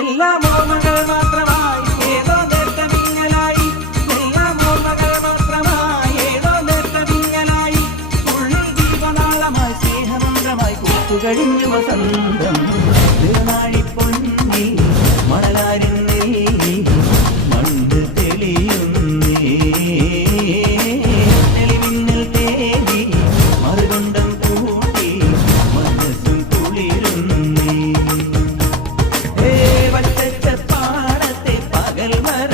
എല്ലാം ഓർമ്മകൾ മാത്രമായി ഏതോ നേർത്തമിങ്ങലായി, എല്ലാം ഓർമ്മകൾ മാത്രമായി ഏതോ നേർത്തമിങ്ങലായി, ഉള്ളിൽ ദീപനാളമായി സ്നേഹമന്ത്രമായി കൂത്തുകഴിഞ്ഞു വസന്തം. തിരുനാഴിപ്പൊന്നി മണലാരിൽ മണ്ണ് തെളിയുന്നേ, തെളിമിന്നൽ തേടി മറുകൊണ്ടം കൂട്ടി മനസ്സും കുളിരുന്നേ. പാടത്തെ പകൽ മര